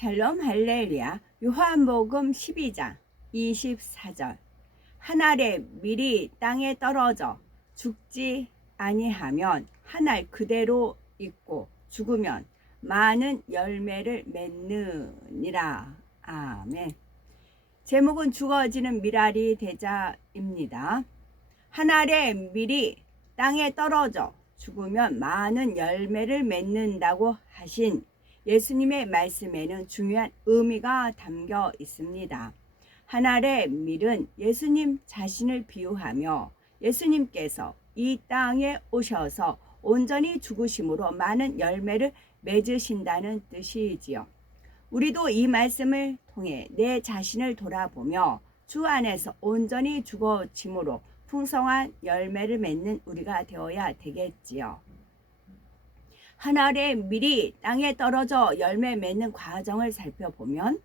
샬롬 할렐루야. 요한복음 12장 24절. 한 알에 밀이 땅에 떨어져 죽지 아니하면 한 알 그대로 있고 죽으면 많은 열매를 맺느니라. 아멘. 제목은 죽어지는 밀알이 되자입니다. 한 알에 밀이 땅에 떨어져 죽으면 많은 열매를 맺는다고 하신 예수님의 말씀에는 중요한 의미가 담겨 있습니다. 한 알의 밀은 예수님 자신을 비유하며 예수님께서 이 땅에 오셔서 온전히 죽으심으로 많은 열매를 맺으신다는 뜻이지요. 우리도 이 말씀을 통해 내 자신을 돌아보며 주 안에서 온전히 죽어짐으로 풍성한 열매를 맺는 우리가 되어야 되겠지요. 한 알의 밀이 땅에 떨어져 열매 맺는 과정을 살펴보면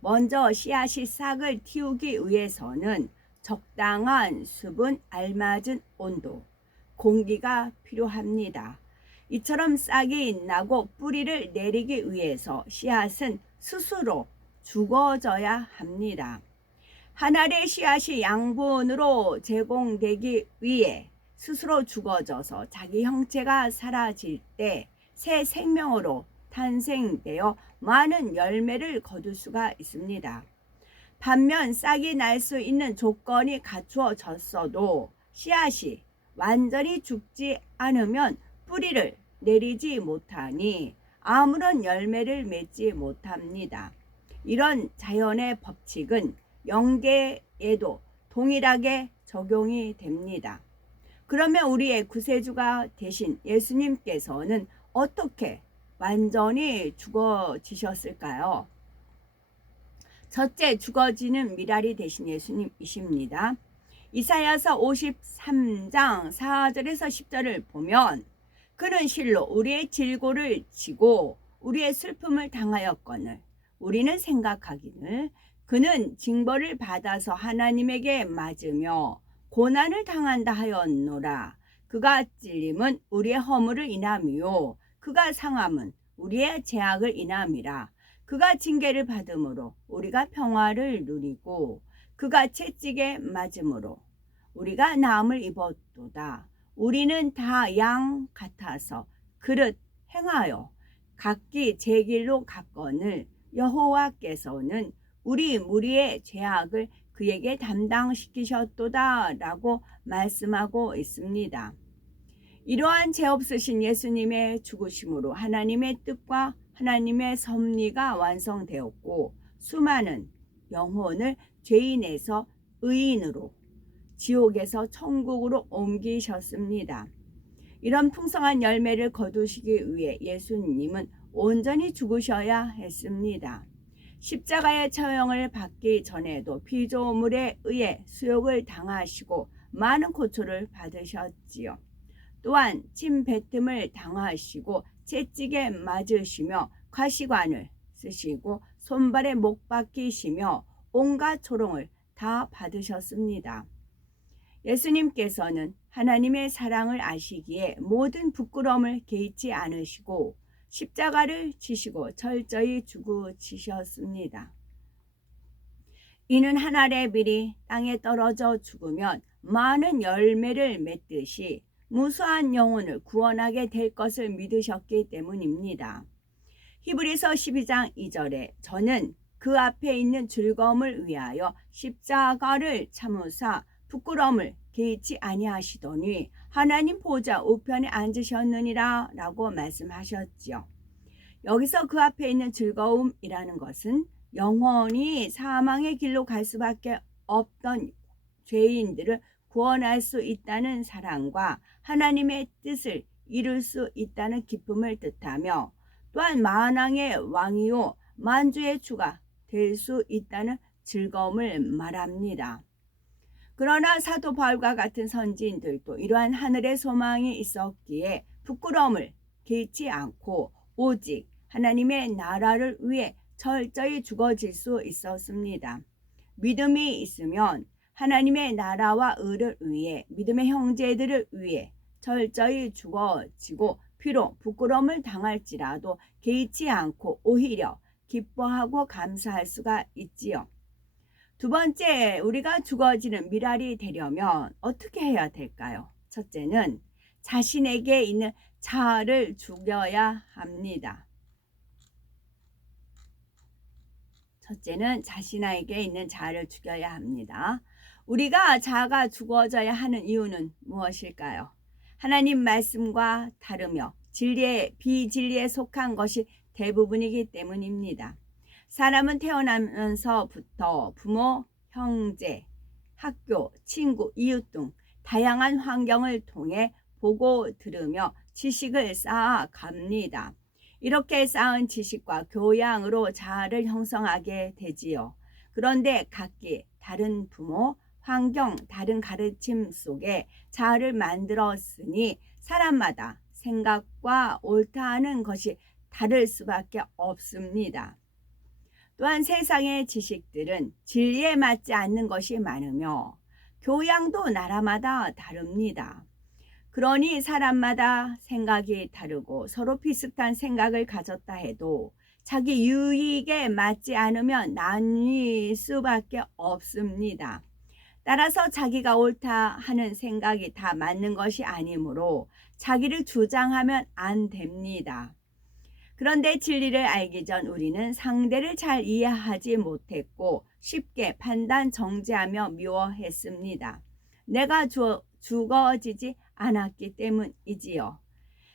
먼저 씨앗이 싹을 틔우기 위해서는 적당한 수분, 알맞은 온도, 공기가 필요합니다. 이처럼 싹이 나고 뿌리를 내리기 위해서 씨앗은 스스로 죽어져야 합니다. 한 알의 씨앗이 양분으로 제공되기 위해 스스로 죽어져서 자기 형체가 사라질 때 새 생명으로 탄생되어 많은 열매를 거둘 수가 있습니다. 반면 싹이 날 수 있는 조건이 갖추어졌어도 씨앗이 완전히 죽지 않으면 뿌리를 내리지 못하니 아무런 열매를 맺지 못합니다. 이런 자연의 법칙은 영계에도 동일하게 적용이 됩니다. 그러면 우리의 구세주가 되신 예수님께서는 어떻게 완전히 죽어지셨을까요? 첫째, 죽어지는 밀알이 되신 예수님이십니다. 이사야서 53장 4절에서 10절을 보면 그는 실로 우리의 질고를 지고 우리의 슬픔을 당하였거늘 우리는 생각하기를 그는 징벌을 받아서 하나님에게 맞으며 고난을 당한다 하였노라. 그가 찔림은 우리의 허물을 인함이요 그가 상함은 우리의 죄악을 인함이라. 그가 징계를 받음으로 우리가 평화를 누리고 그가 채찍에 맞음으로 우리가 나음을 입었도다. 우리는 다 양 같아서 그릇 행하여 각기 제 길로 갔거늘 여호와께서는 우리 무리의 죄악을 그에게 담당시키셨도다 라고 말씀하고 있습니다. 이러한 죄 없으신 예수님의 죽으심으로 하나님의 뜻과 하나님의 섭리가 완성되었고 수많은 영혼을 죄인에서 의인으로 지옥에서 천국으로 옮기셨습니다. 이런 풍성한 열매를 거두시기 위해 예수님은 온전히 죽으셔야 했습니다. 십자가의 처형을 받기 전에도 피조물에 의해 수욕을 당하시고 많은 고초를 받으셨지요. 또한 침뱉음을 당하시고 채찍에 맞으시며 과시관을 쓰시고 손발에 못 박히시며 온갖 조롱을 다 받으셨습니다. 예수님께서는 하나님의 사랑을 아시기에 모든 부끄러움을 개의치 않으시고 십자가를 지시고 철저히 죽으시셨습니다. 이는 한 알의 밀이 땅에 떨어져 죽으면 많은 열매를 맺듯이 무수한 영혼을 구원하게 될 것을 믿으셨기 때문입니다. 히브리서 12장 2절에 저는 그 앞에 있는 즐거움을 위하여 십자가를 참으사 부끄러움을 개의치 아니하시더니 하나님 보좌 우편에 앉으셨느니라 라고 말씀하셨지요. 여기서 그 앞에 있는 즐거움이라는 것은 영원히 사망의 길로 갈 수밖에 없던 죄인들을 구원할 수 있다는 사랑과 하나님의 뜻을 이룰 수 있다는 기쁨을 뜻하며 또한 만왕의 왕이요 만주의 주가 될 수 있다는 즐거움을 말합니다. 그러나 사도 바울과 같은 선지인들도 이러한 하늘의 소망이 있었기에 부끄러움을 개의치 않고 오직 하나님의 나라를 위해 철저히 죽어질 수 있었습니다. 믿음이 있으면 하나님의 나라와 의를 위해 믿음의 형제들을 위해 철저히 죽어지고 비록 부끄러움을 당할지라도 개의치 않고 오히려 기뻐하고 감사할 수가 있지요. 두 번째, 우리가 죽어지는 미랄이 되려면 어떻게 해야 될까요? 첫째는 자신에게 있는 자아를 죽여야 합니다. 첫째는 자신에게 있는 자아를 죽여야 합니다. 우리가 자아가 죽어져야 하는 이유는 무엇일까요? 하나님 말씀과 다르며 진리에 비진리에 속한 것이 대부분이기 때문입니다. 사람은 태어나면서부터 부모, 형제, 학교, 친구, 이웃 등 다양한 환경을 통해 보고 들으며 지식을 쌓아갑니다. 이렇게 쌓은 지식과 교양으로 자아를 형성하게 되지요. 그런데 각기 다른 부모, 환경, 다른 가르침 속에 자아를 만들었으니 사람마다 생각과 옳다 하는 것이 다를 수밖에 없습니다. 또한 세상의 지식들은 진리에 맞지 않는 것이 많으며 교양도 나라마다 다릅니다. 그러니 사람마다 생각이 다르고 서로 비슷한 생각을 가졌다 해도 자기 유익에 맞지 않으면 나뉠 수밖에 없습니다. 따라서 자기가 옳다 하는 생각이 다 맞는 것이 아니므로 자기를 주장하면 안 됩니다. 그런데 진리를 알기 전 우리는 상대를 잘 이해하지 못했고 쉽게 판단 정죄하며 미워했습니다. 내가 죽어지지 않았기 때문이지요.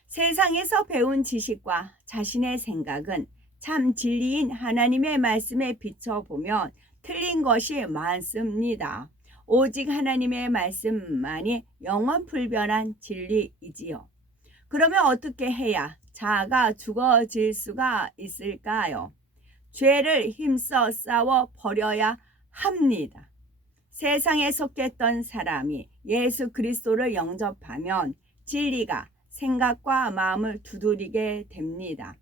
세상에서 배운 지식과 자신의 생각은 참 진리인 하나님의 말씀에 비춰보면 틀린 것이 많습니다. 오직 하나님의 말씀만이 영원불변한 진리이지요. 그러면 어떻게 해야 자아가 죽어질 수가 있을까요? 죄를 힘써 싸워 버려야 합니다. 세상에 속했던 사람이 예수 그리스도를 영접하면 진리가 생각과 마음을 두드리게 됩니다.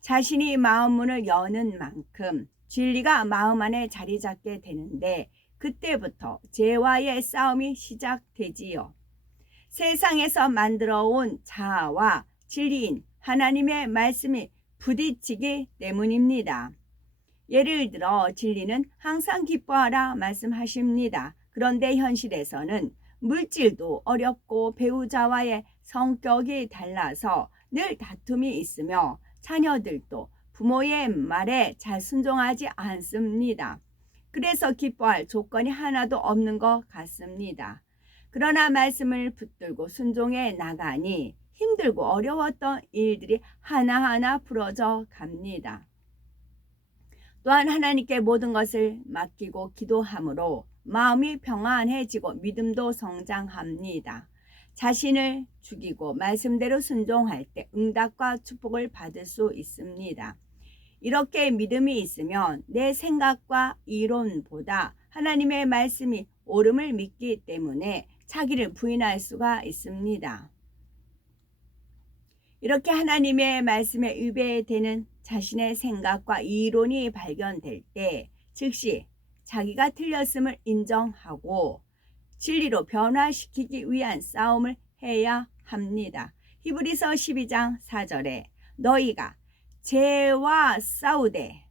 자신이 마음 문을 여는 만큼 진리가 마음 안에 자리 잡게 되는데 그때부터 죄와의 싸움이 시작되지요. 세상에서 만들어 온 자아와 진리인 하나님의 말씀이 부딪히기 때문입니다. 예를 들어 진리는 항상 기뻐하라 말씀하십니다. 그런데 현실에서는 물질도 어렵고 배우자와의 성격이 달라서 늘 다툼이 있으며 자녀들도 부모의 말에 잘 순종하지 않습니다. 그래서 기뻐할 조건이 하나도 없는 것 같습니다. 그러나 말씀을 붙들고 순종해 나가니 힘들고 어려웠던 일들이 하나하나 풀어져 갑니다. 또한 하나님께 모든 것을 맡기고 기도함으로 마음이 평안해지고 믿음도 성장합니다. 자신을 죽이고 말씀대로 순종할 때 응답과 축복을 받을 수 있습니다. 이렇게 믿음이 있으면 내 생각과 이론보다 하나님의 말씀이 옳음을 믿기 때문에 자기를 부인할 수가 있습니다. 이렇게 하나님의 말씀에 위배되는 자신의 생각과 이론이 발견될 때 즉시 자기가 틀렸음을 인정하고 진리로 변화시키기 위한 싸움을 해야 합니다. 히브리서 12장 4절에 너희가 죄와 싸우되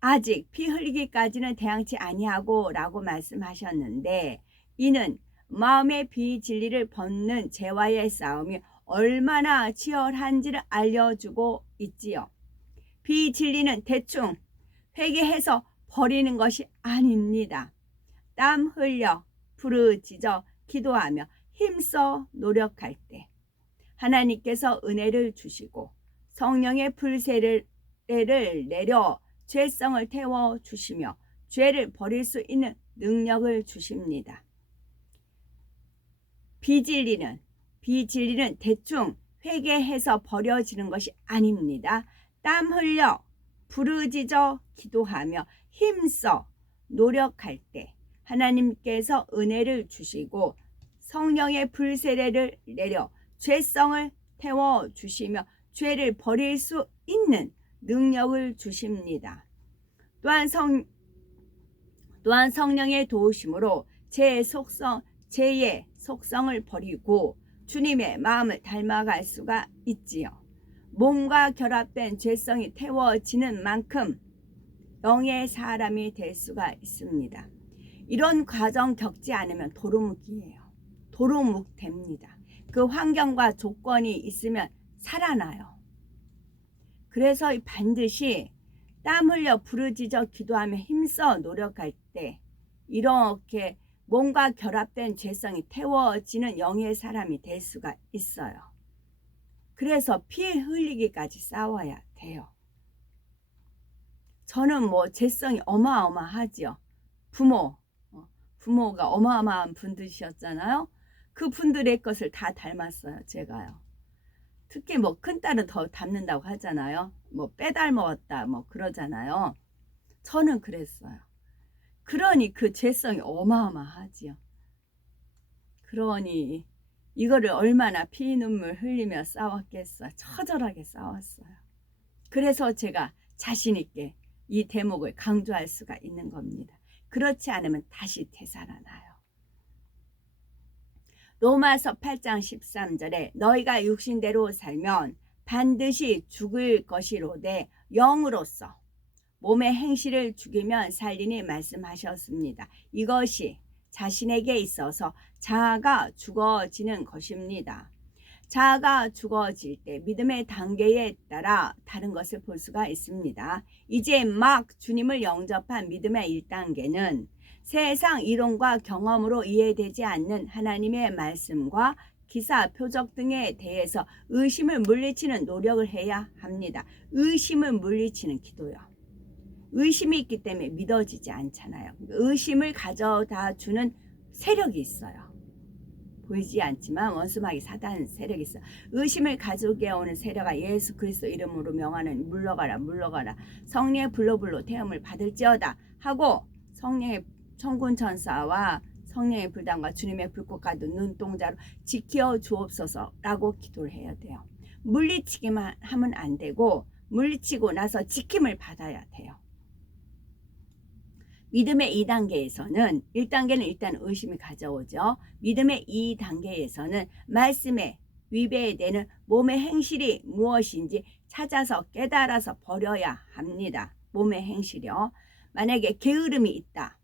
아직 피 흘리기까지는 대항치 아니하고 라고 말씀하셨는데 이는 마음의 비진리를 벗는 죄와의 싸움이 얼마나 치열한지를 알려주고 있지요. 비진리는 대충 회개해서 버리는 것이 아닙니다. 땀 흘려 부르짖어 기도하며 힘써 노력할 때 하나님께서 은혜를 주시고 성령의 불세를 내려 죄성을 태워주시며 죄를 버릴 수 있는 능력을 주십니다. 비진리는 대충 회개해서 버려지는 것이 아닙니다. 땀 흘려 부르짖어 기도하며 힘써 노력할 때 하나님께서 은혜를 주시고 성령의 불세례를 내려 죄성을 태워주시며 죄를 버릴 수 있는 능력을 주십니다. 또한 성령의 도우심으로 죄의 속성을 버리고 주님의 마음을 닮아갈 수가 있지요. 몸과 결합된 죄성이 태워지는 만큼 영의 사람이 될 수가 있습니다. 이런 과정 겪지 않으면 도루묵이에요. 도루묵 됩니다. 그 환경과 조건이 있으면 살아나요. 그래서 반드시 땀 흘려 부르짖어 기도하며 힘써 노력할 때 이렇게 몸과 결합된 죄성이 태워지는 영의 사람이 될 수가 있어요. 그래서 피 흘리기까지 싸워야 돼요. 저는 뭐 죄성이 어마어마하죠. 부모가 어마어마한 분들이셨잖아요. 그 분들의 것을 다 닮았어요. 제가요. 특히 뭐 큰딸은 더 닮는다고 하잖아요. 뭐 빼닮았다 뭐 그러잖아요. 저는 그랬어요. 그러니 그 죄성이 어마어마하지요. 그러니 이거를 얼마나 피눈물 흘리며 싸웠겠어요. 처절하게 싸웠어요. 그래서 제가 자신 있게 이 대목을 강조할 수가 있는 겁니다. 그렇지 않으면 다시 되살아나요. 로마서 8장 13절에 너희가 육신대로 살면 반드시 죽을 것이로되 영으로서 몸의 행실을 죽이면 살리니 말씀하셨습니다. 이것이 자신에게 있어서 자아가 죽어지는 것입니다. 자아가 죽어질 때 믿음의 단계에 따라 다른 것을 볼 수가 있습니다. 이제 막 주님을 영접한 믿음의 1단계는 세상 이론과 경험으로 이해되지 않는 하나님의 말씀과 기사, 표적 등에 대해서 의심을 물리치는 노력을 해야 합니다. 의심을 물리치는 기도요. 의심이 있기 때문에 믿어지지 않잖아요. 의심을 가져다 주는 세력이 있어요. 보이지 않지만 원수마귀 사단 세력이 있어요. 의심을 가져게 오는 세력아 예수 그리스도 이름으로 명하는 물러가라 물러가라 성령의 불로 태움을 받을지어다 하고 성령의 천군 천사와 성령의 불단과 주님의 불꽃과 눈동자로 지켜 주옵소서라고 기도를 해야 돼요. 물리치기만 하면 안 되고 물리치고 나서 지킴을 받아야 돼요. 믿음의 2단계에서는 1단계는 일단 의심이 가져오죠. 믿음의 2단계에서는 말씀에 위배되는 몸의 행실이 무엇인지 찾아서 깨달아서 버려야 합니다. 몸의 행실이요. 만약에 게으름이 있다.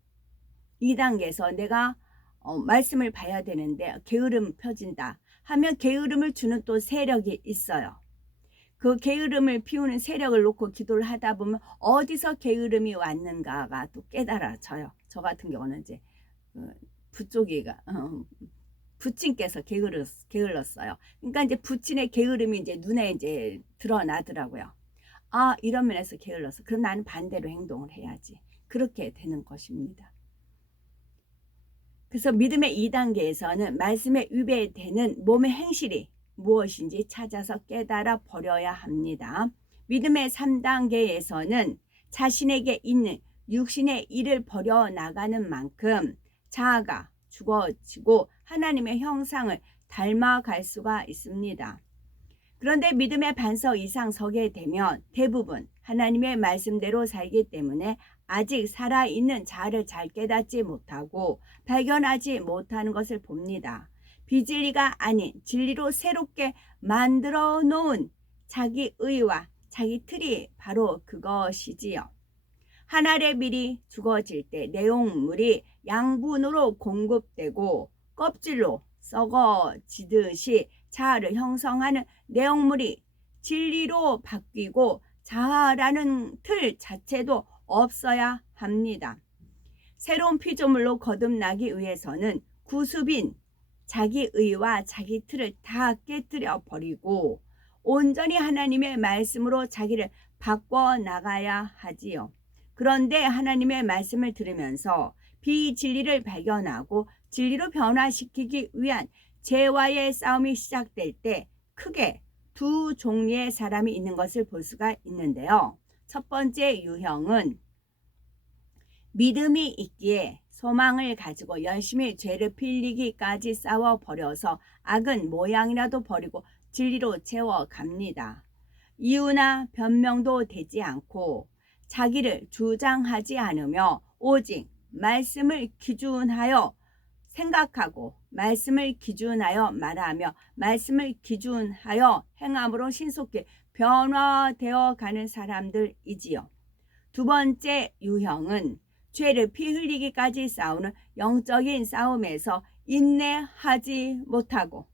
2단계에서 내가 말씀을 봐야 되는데 게으름 펴진다 하면 게으름을 주는 또 세력이 있어요. 그 게으름을 피우는 세력을 놓고 기도를 하다 보면 어디서 게으름이 왔는가가 또 깨달아져요. 저 같은 경우는 이제 부쪽이가 부친께서 게을렀어요. 그러니까 이제 부친의 게으름이 이제 눈에 이제 드러나더라고요. 아, 이런 면에서 게을렀어. 그럼 나는 반대로 행동을 해야지. 그렇게 되는 것입니다. 그래서 믿음의 2단계에서는 말씀에 위배되는 몸의 행실이 무엇인지 찾아서 깨달아 버려야 합니다. 믿음의 3단계에서는 자신에게 있는 육신의 일을 버려나가는 만큼 자아가 죽어지고 하나님의 형상을 닮아갈 수가 있습니다. 그런데 믿음의 반석 이상 서게 되면 대부분 하나님의 말씀대로 살기 때문에 아직 살아있는 자아를 잘 깨닫지 못하고 발견하지 못하는 것을 봅니다. 비진리가 아닌 진리로 새롭게 만들어 놓은 자기 의와 자기 틀이 바로 그것이지요. 한 알의 밀이 죽어질 때 내용물이 양분으로 공급되고 껍질로 썩어지듯이 자아를 형성하는 내용물이 진리로 바뀌고 자아라는 틀 자체도 없어야 합니다. 새로운 피조물로 거듭나기 위해서는 구습인 자기의와 자기 틀을 다 깨뜨려 버리고 온전히 하나님의 말씀으로 자기를 바꿔 나가야 하지요. 그런데 하나님의 말씀을 들으면서 비진리를 발견하고 진리로 변화시키기 위한 죄와의 싸움이 시작될 때 크게 두 종류의 사람이 있는 것을 볼 수가 있는데요. 첫 번째 유형은 믿음이 있기에 소망을 가지고 열심히 죄를 빌리기까지 싸워버려서 악은 모양이라도 버리고 진리로 채워갑니다. 이유나 변명도 되지 않고 자기를 주장하지 않으며 오직 말씀을 기준하여 생각하고 말씀을 기준하여 말하며 말씀을 기준하여 행함으로 신속히 변화되어 가는 사람들이지요. 두 번째 유형은 죄를 피 흘리기까지 싸우는 영적인 싸움에서 인내하지 못하고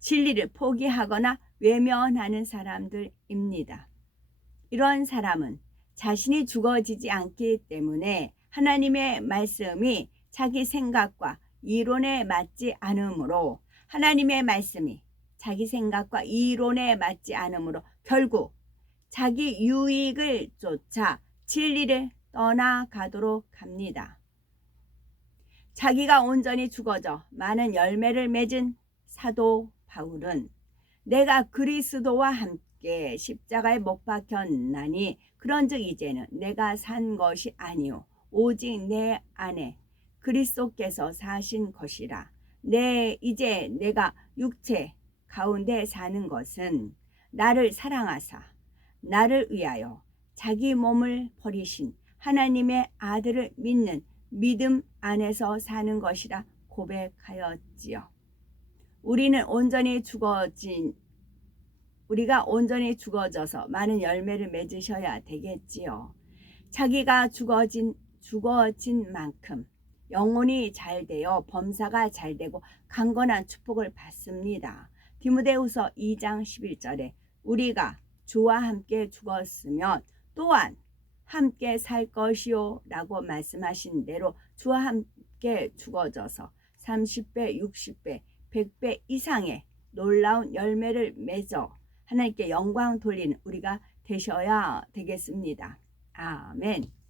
진리를 포기하거나 외면하는 사람들입니다. 이런 사람은 자신이 죽어지지 않기 때문에 하나님의 말씀이 자기 생각과 이론에 맞지 않으므로 하나님의 말씀이 자기 생각과 이론에 맞지 않으므로 결국 자기 유익을 쫓아 진리를 떠나가도록 합니다. 자기가 온전히 죽어져 많은 열매를 맺은 사도 바울은 내가 그리스도와 함께 십자가에 못 박혔나니 그런즉 이제는 내가 산 것이 아니요 오직 내 안에 그리스도께서 사신 것이라. 이제 내가 육체 가운데 사는 것은 나를 사랑하사 나를 위하여 자기 몸을 버리신 하나님의 아들을 믿는 믿음 안에서 사는 것이라 고백하였지요. 우리가 온전히 죽어져서 많은 열매를 맺으셔야 되겠지요. 자기가 죽어진 만큼 영혼이 잘 되어 범사가 잘 되고 강건한 축복을 받습니다. 디모데후서 2장 11절에 우리가 주와 함께 죽었으면 또한 함께 살 것이요 라고 말씀하신 대로 주와 함께 죽어져서 30배, 60배, 100배 이상의 놀라운 열매를 맺어 하나님께 영광 돌리는 우리가 되셔야 되겠습니다. 아멘.